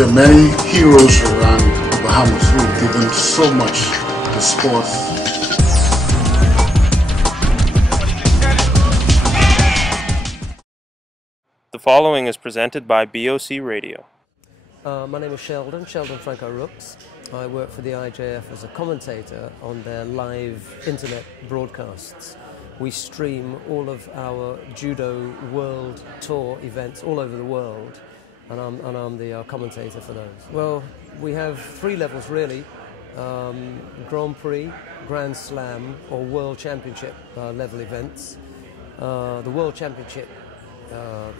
there are many heroes around the Bahamas who have given so much to sports. The following is presented by BOC Radio. My name is Sheldon Franco-Rooks. I work for the IJF as a commentator on their live internet broadcasts. We stream all of our Judo World Tour events all over the world, and I'm the commentator for those. Well, we have three levels really: Grand Prix, Grand Slam, or World Championship level events. The World Championship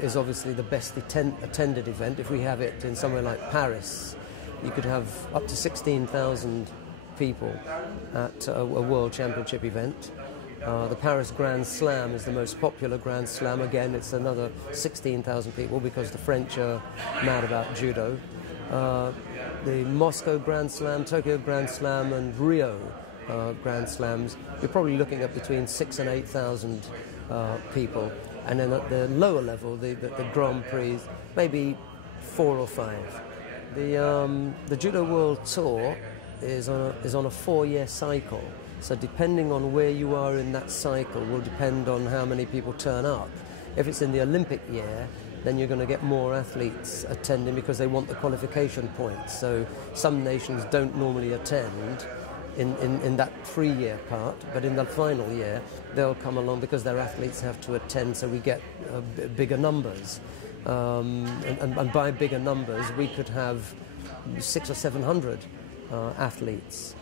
is obviously the best attended event. If we have it in somewhere like Paris, you could have up to 16,000 people at a World Championship event. The Paris Grand Slam is the most popular Grand Slam. Again, it's another 16,000 people because the French are mad about judo. The Moscow Grand Slam, Tokyo Grand Slam, and Rio Grand Slams, you're probably looking at between 6,000 and 8,000 people. And then at the lower level, the Grand Prix, maybe 4 or 5. The Judo World Tour is on a 4-year cycle. So depending on where you are in that cycle will depend on how many people turn up. If it's in the Olympic year, then you're going to get more athletes attending because they want the qualification points. So some nations don't normally attend in that 3-year part, but in the final year they'll come along because their athletes have to attend, so we get bigger numbers. And by bigger numbers we could have 600 or 700 athletes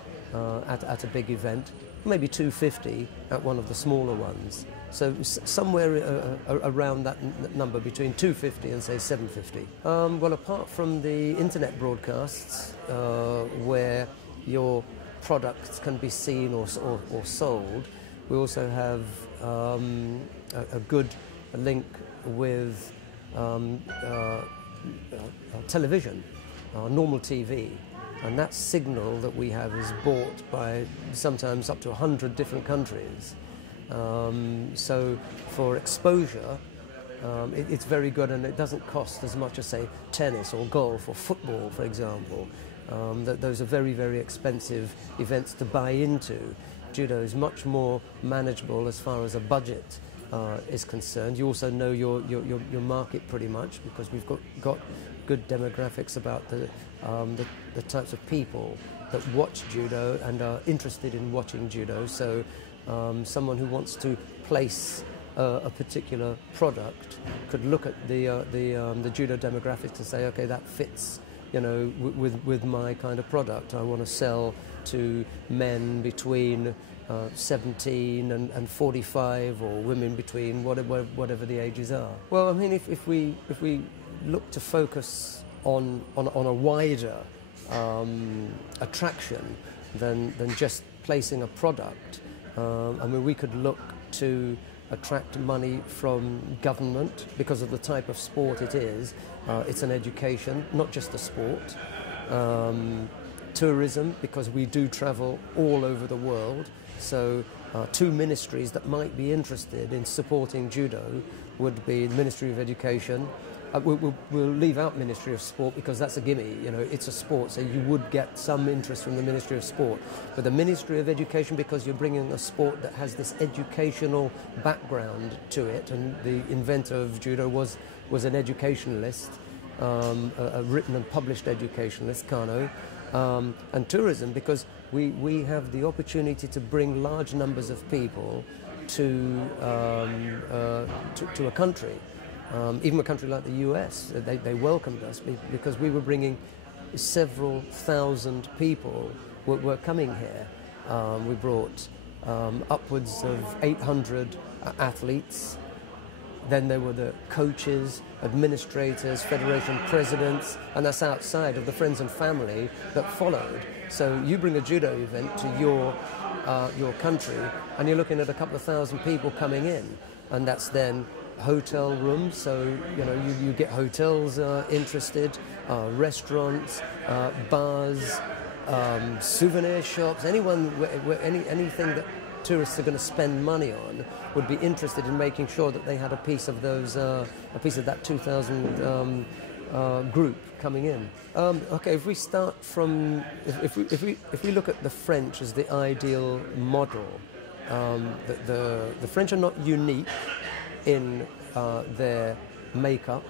at a big event, maybe 250 at one of the smaller ones. So somewhere around that number, between 250 and say 750. Well, apart from the internet broadcasts where your products can be seen or sold, we also have a good link with television, normal TV. And that signal that we have is bought by sometimes up to 100 different countries. So for exposure, it's very good, and it doesn't cost as much as, say, tennis or golf or football, for example. Those are very, very expensive events to buy into. Judo is much more manageable as far as a budget is concerned. You also know your market pretty much, because we've got good demographics about the types of people that watch judo and are interested in watching judo. So someone who wants to place a particular product could look at the judo demographics to say, okay, that fits, you know, with my kind of product. I want to sell to men between 17 and 45, or women between whatever the ages are. Well, I mean, if we look to focus on a wider attraction than just placing a product, I mean, we could look to attract money from government because of the type of sport it is. It's an education, not just a sport. Tourism, because we do travel all over the world. So two ministries that might be interested in supporting judo would be the Ministry of Education. We'll leave out Ministry of Sport because that's a gimme, you know, it's a sport, so you would get some interest from the Ministry of Sport. But the Ministry of Education, because you're bringing a sport that has this educational background to it, and the inventor of judo was an educationalist, a written and published educationalist, Kano. And tourism, because we have the opportunity to bring large numbers of people to a country. Even a country like the US, they welcomed us because we were bringing several thousand people were coming here. We brought upwards of 800 athletes. Then there were the coaches, administrators, federation presidents, and that's outside of the friends and family that followed. So you bring a judo event to your country, and you're looking at a couple of thousand people coming in, and that's then hotel rooms, so you know you get hotels interested, restaurants, bars, souvenir shops, anything that tourists are going to spend money on would be interested in making sure that they had a piece of those, a piece of that 2,000 group coming in. Okay, if we start from, if we look at the French as the ideal model, the French are not unique in their makeup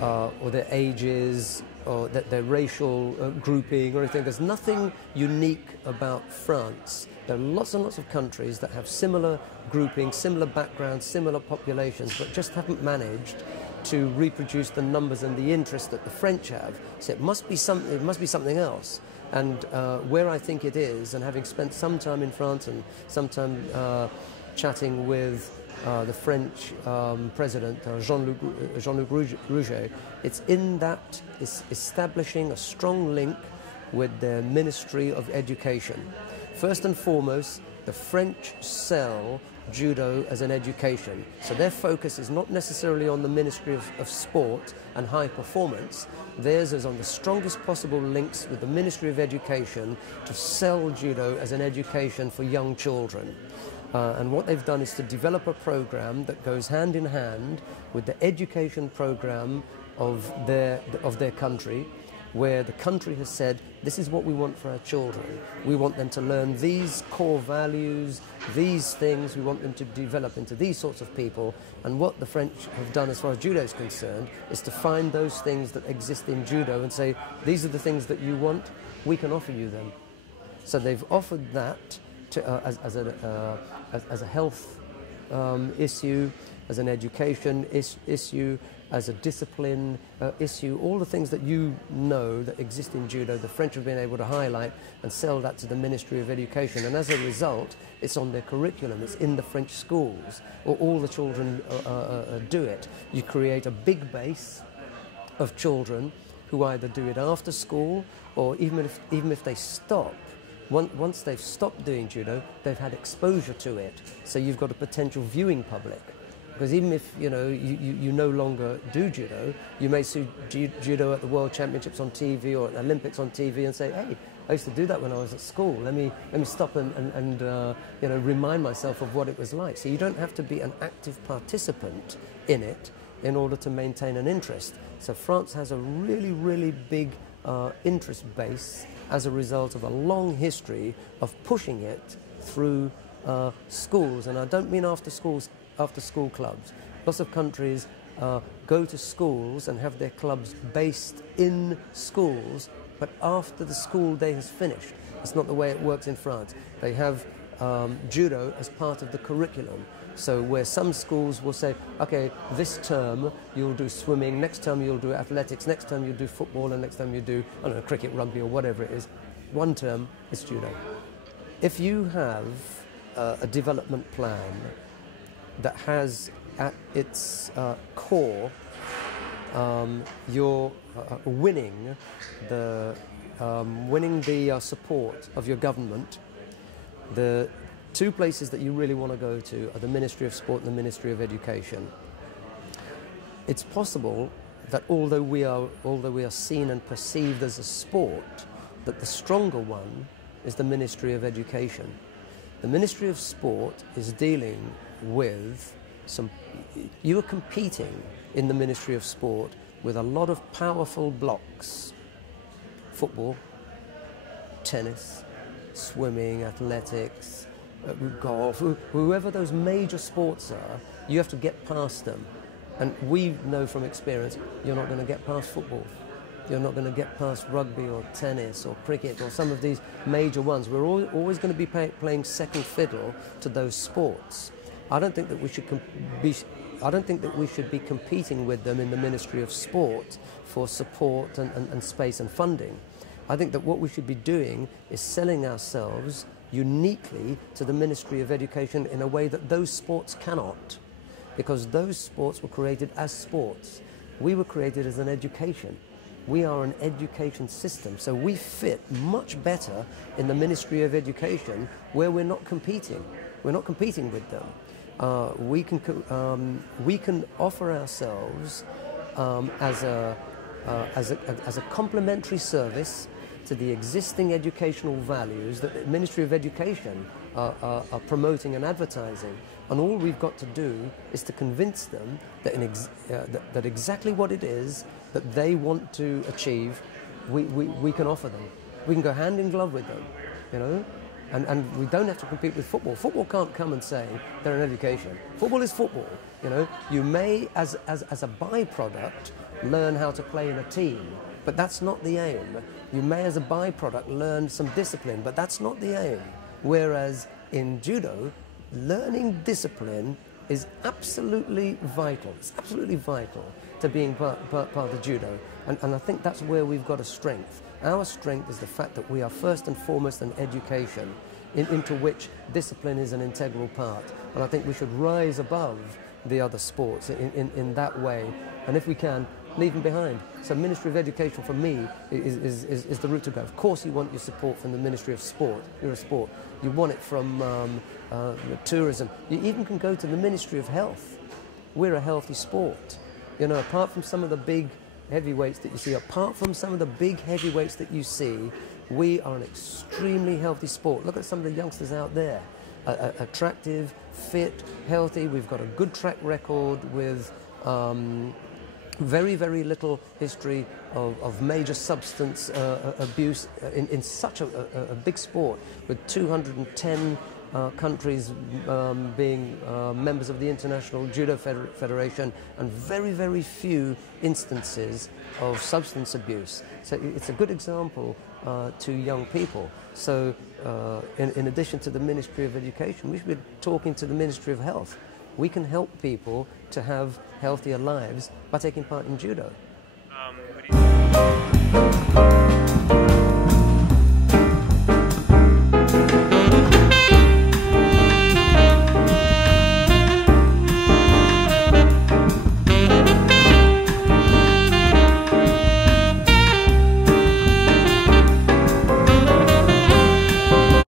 or their ages or their racial grouping or anything. There's nothing unique about France. There are lots and lots of countries that have similar grouping, similar backgrounds, similar populations, but just haven't managed to reproduce the numbers and the interest that the French have. So it must be something else. And where I think it is, and having spent some time in France and some time chatting with the French president, Jean-Luc Rouget, it's in that, it's establishing a strong link with the Ministry of Education. First and foremost, the French sell judo as an education. So their focus is not necessarily on the Ministry of Sport and high performance. Theirs is on the strongest possible links with the Ministry of Education to sell judo as an education for young children. And what they've done is to develop a program that goes hand in hand with the education program of their country, where the country has said, this is what we want for our children. We want them to learn these core values, these things. We want them to develop into these sorts of people. And what the French have done as far as judo is concerned is to find those things that exist in judo and say, these are the things that you want, we can offer you them. So they've offered that to, as a health issue, as an education issue, as a discipline issue, all the things that you know that exist in judo, the French have been able to highlight and sell that to the Ministry of Education. And as a result, it's on their curriculum, it's in the French schools, or all the children do it. You create a big base of children who either do it after school, or even if they stop, once they've stopped doing judo, they've had exposure to it. So you've got a potential viewing public. Because even if you no longer do judo, you may see judo at the World Championships on TV or at the Olympics on TV and say, hey, I used to do that when I was at school. Let me stop and remind myself of what it was like. So you don't have to be an active participant in it in order to maintain an interest. So France has a really, really big interest base as a result of a long history of pushing it through schools. And I don't mean after school clubs. Lots of countries go to schools and have their clubs based in schools, but after the school day has finished. It's not the way it works in France. They have judo as part of the curriculum. So where some schools will say, okay, this term you'll do swimming, next term you'll do athletics, next term you'll do football, and next time you do, I don't know, cricket, rugby, or whatever it is. One term is judo. If you have a development plan that has at its core you're winning the support of your government, the two places that you really want to go to are the Ministry of Sport and the Ministry of Education. It's possible that although we are seen and perceived as a sport, that the stronger one is the Ministry of Education. The Ministry of Sport is dealing with you are competing in the Ministry of Sport with a lot of powerful blocks: football, tennis, swimming, athletics, golf, whoever those major sports are. You have to get past them, and we know from experience you're not going to get past football. You're not going to get past rugby or tennis or cricket or some of these major ones. We're always going to be playing second fiddle to those sports. I don't think that we should be competing with them in the Ministry of Sport for support and space and funding. I think that what we should be doing is selling ourselves uniquely to the Ministry of Education in a way that those sports cannot, because those sports were created as sports. We were created as an education. We are an education system, so we fit much better in the Ministry of Education, where we're not competing. We're not competing with them. We can offer ourselves as a complementary service to the existing educational values that the Ministry of Education are promoting and advertising. And all we've got to do is to convince them that, that exactly what it is that they want to achieve, we can offer them. We can go hand in glove with them, you know? And we don't have to compete with football. Football can't come and say they're an education. Football is football, you know. You may, as a byproduct, learn how to play in a team, but that's not the aim. You may, as a byproduct, learn some discipline, but that's not the aim. Whereas in judo, learning discipline is absolutely vital. It's absolutely vital to being part of judo. And I think that's where we've got a strength. Our strength is the fact that we are first and foremost an education into which discipline is an integral part. And I think we should rise above the other sports in that way. And if we can, leave them behind. So Ministry of Education for me is the route to go. Of course you want your support from the Ministry of Sport. You're a sport. You want it from tourism. You even can go to the Ministry of Health. We're a healthy sport. You know, apart from some of the big heavyweights that you see, we are an extremely healthy sport. Look at some of the youngsters out there. Attractive, fit, healthy. We've got a good track record with very, very little history of major substance abuse in such a big sport, with 210 countries being members of the International Judo Federation, and very, very few instances of substance abuse. So it's a good example to young people. So in addition to the Ministry of Education, we should be talking to the Ministry of Health. We can help people to have healthier lives by taking part in judo.